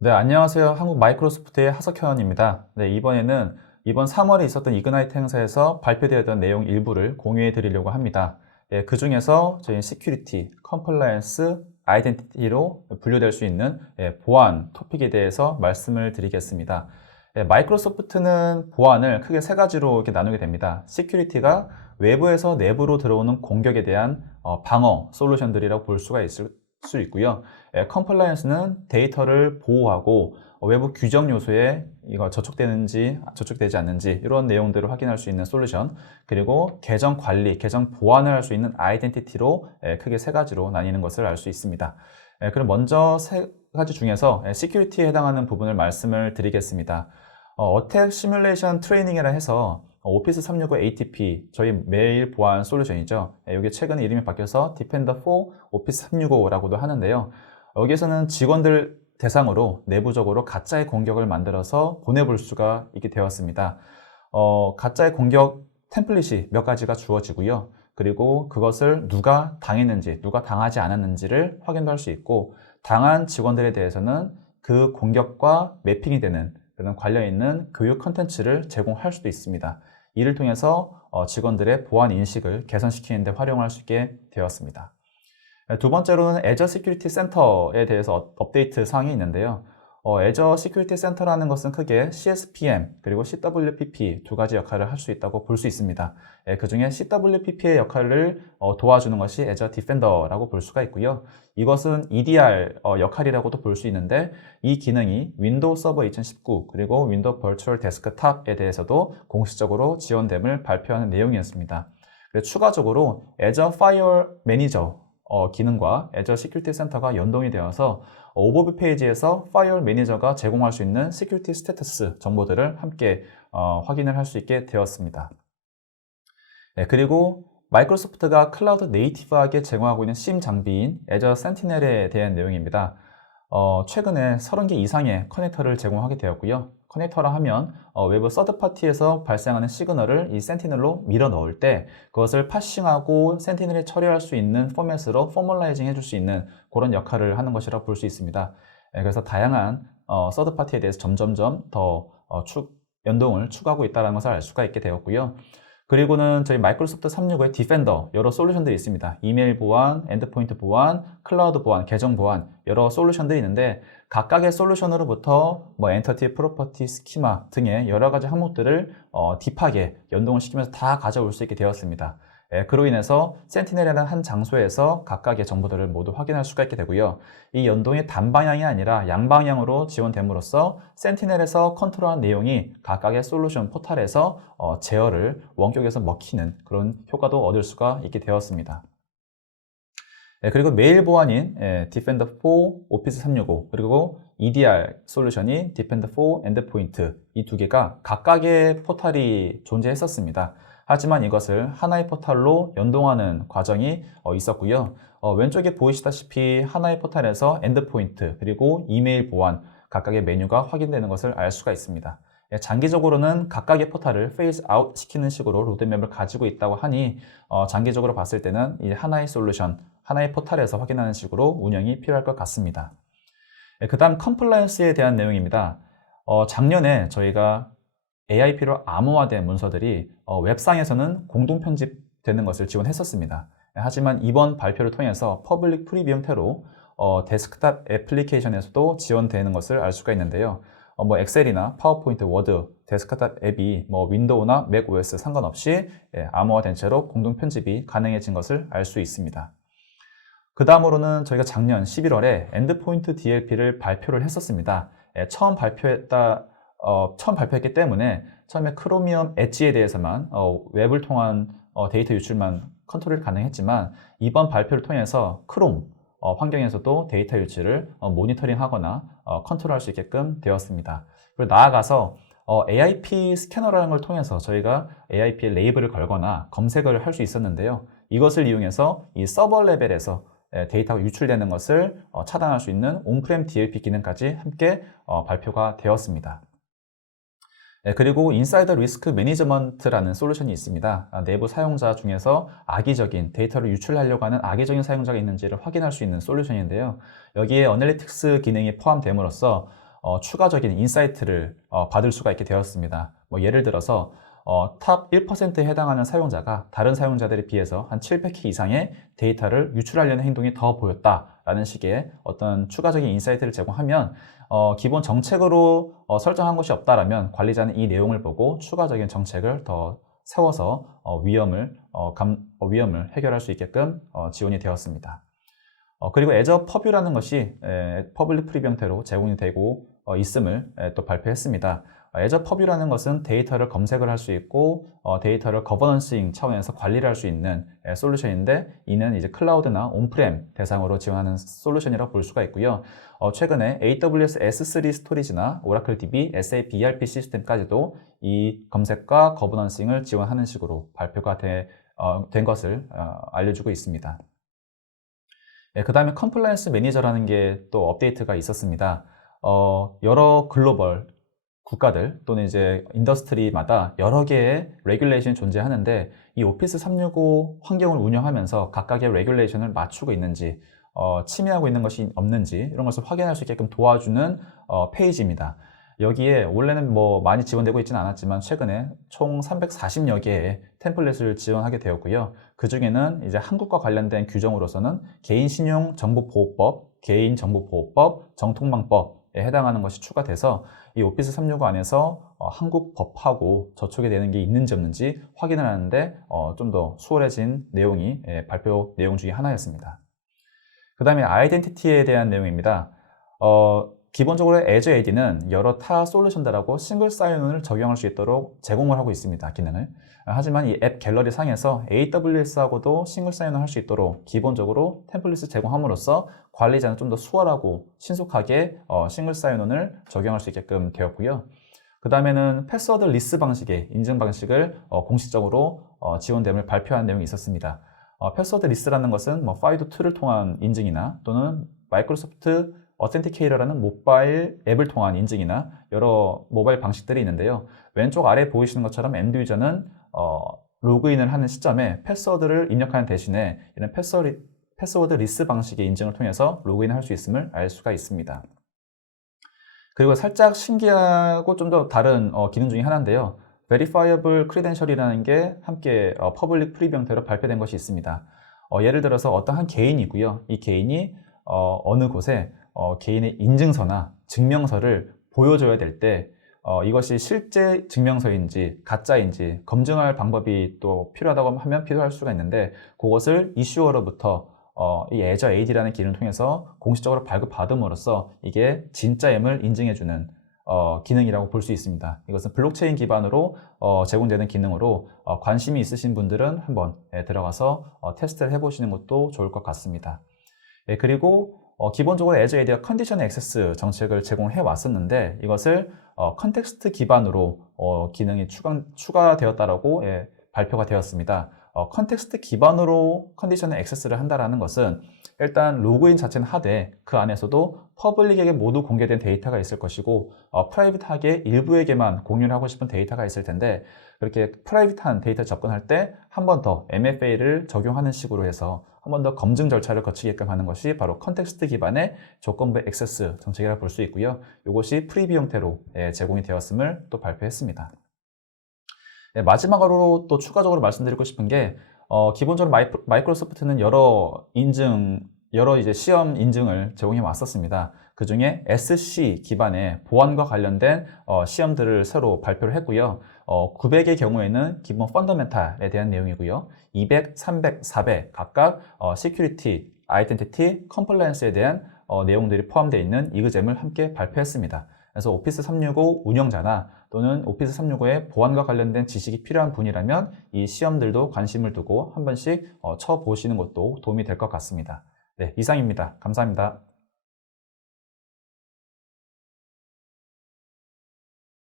네, 안녕하세요. 한국 마이크로소프트의 하석현입니다. 네, 이번에는 이번 3월에 있었던 이그나이트 행사에서 발표되었던 내용 일부를 공유해 드리려고 합니다. 그 중에서 저희 시큐리티, 컴플라이언스, 아이덴티티로 분류될 수 있는 보안 토픽에 대해서 말씀을 드리겠습니다. 마이크로소프트는 보안을 크게 세 가지로 이렇게 나누게 됩니다. 시큐리티가 외부에서 내부로 들어오는 공격에 대한 방어 솔루션들이라고 볼 수가 있을 수 있고요. 컴플라이언스는 데이터를 보호하고 외부 규정 요소에 이거 저촉되지 않는지 이런 내용들을 확인할 수 있는 솔루션, 그리고 계정 관리, 계정 보안을 할 수 있는 아이덴티티로 크게 세 가지로 나뉘는 것을 알 수 있습니다. 그럼 먼저 세 가지 중에서 시큐리티에 해당하는 부분을 말씀을 드리겠습니다. 어택 시뮬레이션 트레이닝이라 해서 오피스 365 ATP, 저희 메일 보안 솔루션이죠. 여기 최근에 이름이 바뀌어서 디펜더 4 오피스 365라고도 하는데요. 여기에서는 직원들 대상으로 내부적으로 가짜의 공격을 만들어서 보내볼 수가 있게 되었습니다. 가짜의 공격 템플릿이 몇 가지가 주어지고요. 그리고 그것을 누가 당했는지, 누가 당하지 않았는지를 확인도 할 수 있고, 당한 직원들에 대해서는 그 공격과 매핑이 되는 그런 관련 있는 교육 컨텐츠를 제공할 수도 있습니다. 이를 통해서 직원들의 보안 인식을 개선시키는 데 활용할 수 있게 되었습니다. 두 번째로는 애저 시큐리티 센터에 대해서 업데이트 사항이 있는데요. 애저 시큐리티 센터라는 것은 크게 CSPM 그리고 CWPP 두 가지 역할을 할 수 있다고 볼 수 있습니다. 그 중에 CWPP의 역할을 도와주는 것이 애저 디펜더라고 볼 수가 있고요. 이것은 EDR 역할이라고도 볼 수 있는데, 이 기능이 윈도우 서버 2019 그리고 윈도우 버추얼 데스크탑에 대해서도 공식적으로 지원됨을 발표하는 내용이었습니다. 추가적으로 애저 파이어월 매니저 기능과 애저 시큐리티 센터가 연동이 되어서 오버뷰 페이지에서 파이어월 매니저가 제공할 수 있는 시큐리티 스테이터스 정보들을 함께 확인을 할 수 있게 되었습니다. 그리고 마이크로소프트가 클라우드 네이티브하게 제공하고 있는 SIEM 장비인 애저 센티넬에 대한 내용입니다. 최근에 30개 이상의 커넥터를 제공하게 되었고요. 커넥터라 하면 외부 서드파티에서 발생하는 시그널을 이 센티넬로 밀어 넣을 때 그것을 파싱하고 센티넬이 처리할 수 있는 포맷으로 포멀라이징 해줄 수 있는 그런 역할을 하는 것이라고 볼 수 있습니다. 그래서 다양한 서드파티에 대해서 점점점 더 연동을 추가하고 있다는 것을 알 수가 있게 되었고요. 그리고는 저희 마이크로소프트 365의 디펜더 여러 솔루션들이 있습니다. 이메일 보안, 엔드포인트 보안, 클라우드 보안, 계정 보안 여러 솔루션들이 있는데, 각각의 솔루션으로부터 엔터티, 프로퍼티, 스키마 등의 여러 가지 항목들을 딥하게 연동을 시키면서 다 가져올 수 있게 되었습니다. 그로 인해서 센티넬이라는 한 장소에서 각각의 정보들을 모두 확인할 수가 있게 되고요. 이 연동이 단방향이 아니라 양방향으로 지원됨으로써 센티넬에서 컨트롤한 내용이 각각의 솔루션 포탈에서 제어를 원격에서 먹히는 그런 효과도 얻을 수가 있게 되었습니다. 그리고 메일 보안인 디펜더 4 오피스 365 그리고 EDR 솔루션인 디펜더 4 엔드포인트, 이 두 개가 각각의 포탈이 존재했었습니다. 하지만 이것을 하나의 포탈로 연동하는 과정이 있었고요. 왼쪽에 보이시다시피 하나의 포탈에서 엔드포인트 그리고 이메일 보안 각각의 메뉴가 확인되는 것을 알 수가 있습니다. 장기적으로는 각각의 포탈을 페이스 아웃 시키는 식으로 로드맵을 가지고 있다고 하니 장기적으로 봤을 때는 이 하나의 솔루션, 하나의 포탈에서 확인하는 식으로 운영이 필요할 것 같습니다. 그 다음 컴플라이언스에 대한 내용입니다. 작년에 저희가 AIP로 암호화된 문서들이 웹상에서는 공동 편집되는 것을 지원했었습니다. 하지만 이번 발표를 통해서 퍼블릭 프리뷰 형태로 데스크탑 애플리케이션에서도 지원되는 것을 알 수가 있는데요. 엑셀이나 파워포인트, 워드, 데스크탑 앱이 윈도우나 맥 OS 상관없이 암호화된 채로 공동 편집이 가능해진 것을 알 수 있습니다. 그 다음으로는 저희가 작년 11월에 엔드포인트 DLP를 발표를 했었습니다. 처음 발표했기 때문에 처음에 크로미엄 엣지에 대해서만 웹을 통한 데이터 유출만 컨트롤이 가능했지만, 이번 발표를 통해서 크롬 환경에서도 데이터 유출을 모니터링하거나 컨트롤할 수 있게끔 되었습니다. 그리고 나아가서 AIP 스캐너라는 걸 통해서 저희가 AIP 레이블을 걸거나 검색을 할 수 있었는데요. 이것을 이용해서 이 서버 레벨에서 데이터가 유출되는 것을 차단할 수 있는 온프렘 DLP 기능까지 함께 발표가 되었습니다. 그리고 인사이더 리스크 매니지먼트라는 솔루션이 있습니다. 내부 사용자 중에서 악의적인 데이터를 유출하려고 하는 악의적인 사용자가 있는지를 확인할 수 있는 솔루션인데요. 여기에 어널리틱스 기능이 포함됨으로써 추가적인 인사이트를 받을 수가 있게 되었습니다. 뭐 예를 들어서 탑 1%에 해당하는 사용자가 다른 사용자들에 비해서 한 700회 이상의 데이터를 유출하려는 행동이 더 보였다라는 식의 어떤 추가적인 인사이트를 제공하면 기본 정책으로 설정한 것이 없다라면 관리자는 이 내용을 보고 추가적인 정책을 더 세워서 위험을 해결할 수 있게끔 지원이 되었습니다. 그리고 애저 퍼뷰라는 것이 퍼블릭 프리뷰 형태로 제공이 되고 있음을 또 발표했습니다. 애저 퍼뷰라는 것은 데이터를 검색을 할 수 있고 데이터를 거버넌싱 차원에서 관리를 할 수 있는 솔루션인데, 이는 이제 클라우드나 온프렘 대상으로 지원하는 솔루션이라고 볼 수가 있고요. 최근에 AWS S3 스토리지나 오라클 DB, SAP ERP 시스템까지도 이 검색과 거버넌싱을 지원하는 식으로 발표가 된 것을 알려주고 있습니다. 그 다음에 컴플라이언스 매니저라는 게 또 업데이트가 있었습니다. 여러 글로벌 국가들 또는 이제 인더스트리마다 여러 개의 레귤레이션이 존재하는데, 이 오피스 365 환경을 운영하면서 각각의 레귤레이션을 맞추고 있는지, 침해하고 있는 것이 없는지 이런 것을 확인할 수 있게끔 도와주는 페이지입니다. 여기에 원래는 뭐 많이 지원되고 있지는 않았지만 최근에 총 340여 개의 템플릿을 지원하게 되었고요. 그 중에는 이제 한국과 관련된 규정으로서는 개인신용정보보호법, 개인정보보호법, 정통망법에 해당하는 것이 추가돼서 이 오피스 365 안에서 한국 법하고 저촉이 되는 게 있는지 없는지 확인을 하는데 좀 더 수월해진 내용이 발표 내용 중에 하나였습니다. 그 다음에 아이덴티티에 대한 내용입니다. 기본적으로 Azure AD는 여러 타 솔루션들하고 싱글 사인온을 적용할 수 있도록 제공을 하고 있습니다, 기능을. 하지만 이 앱 갤러리 상에서 AWS하고도 싱글 사인온 할 수 있도록 기본적으로 템플릿을 제공함으로써 관리자는 좀 더 수월하고 신속하게 싱글 사인온을 적용할 수 있게끔 되었고요. 그 다음에는 패스워드 리스 방식의 인증 방식을 공식적으로 지원됨을 발표한 내용이 있었습니다. 패스워드 리스라는 것은 뭐 FIDO2를 통한 인증이나 또는 마이크로소프트 어센티케이터라는 모바일 앱을 통한 인증이나 여러 모바일 방식들이 있는데요. 왼쪽 아래 보이시는 것처럼 엔드 유저는 로그인을 하는 시점에 패스워드를 입력하는 대신에 이런 패스워드 리스 방식의 인증을 통해서 로그인을 할 수 있음을 알 수가 있습니다. 그리고 살짝 신기하고 좀 더 다른 기능 중에 하나인데요. Verifiable Credential이라는 게 함께 퍼블릭 프리뷰 형태로 발표된 것이 있습니다. 예를 들어서 어떤 한 개인이고요. 이 개인이 어느 곳에 개인의 인증서나 증명서를 보여줘야 될 때 이것이 실제 증명서인지 가짜인지 검증할 방법이 또 필요하다고 하면 필요할 수가 있는데, 그것을 이슈어로부터 이 Azure AD라는 기능을 통해서 공식적으로 발급받음으로써 이게 진짜임을 인증해주는 기능이라고 볼 수 있습니다. 이것은 블록체인 기반으로 제공되는 기능으로 관심이 있으신 분들은 한번 들어가서 테스트를 해보시는 것도 좋을 것 같습니다. 그리고 기본적으로 Azure AD가 컨디션 액세스 정책을 제공해 왔었는데, 이것을 컨텍스트 기반으로 기능이 추가되었다라고 발표가 되었습니다. 컨텍스트 기반으로 컨디션 액세스를 한다라는 것은 일단 로그인 자체는 하되 그 안에서도 퍼블릭에게 모두 공개된 데이터가 있을 것이고 프라이빗하게 일부에게만 공유를 하고 싶은 데이터가 있을 텐데, 그렇게 프라이빗한 데이터 접근할 때 한 번 더 MFA를 적용하는 식으로 해서 한 번 더 검증 절차를 거치게끔 하는 것이 바로 컨텍스트 기반의 조건부 액세스 정책이라고 볼 수 있고요. 이것이 프리뷰 형태로 제공이 되었음을 또 발표했습니다. 마지막으로 또 추가적으로 말씀드리고 싶은 게 기본적으로 마이크로소프트는 여러 이제 시험 인증을 제공해 왔었습니다. 그 중에 SC 기반의 보안과 관련된 시험들을 새로 발표를 했고요. 900의 경우에는 기본 펀더멘탈에 대한 내용이고요. 200, 300, 400 각각 시큐리티, 아이덴티티, 컴플라이언스에 대한 내용들이 포함되어 있는 이그잼을 함께 발표했습니다. 그래서 오피스 365 운영자나 또는 오피스 365의 보안과 관련된 지식이 필요한 분이라면 이 시험들도 관심을 두고 한 번씩 쳐보시는 것도 도움이 될 것 같습니다. 네, 이상입니다. 감사합니다.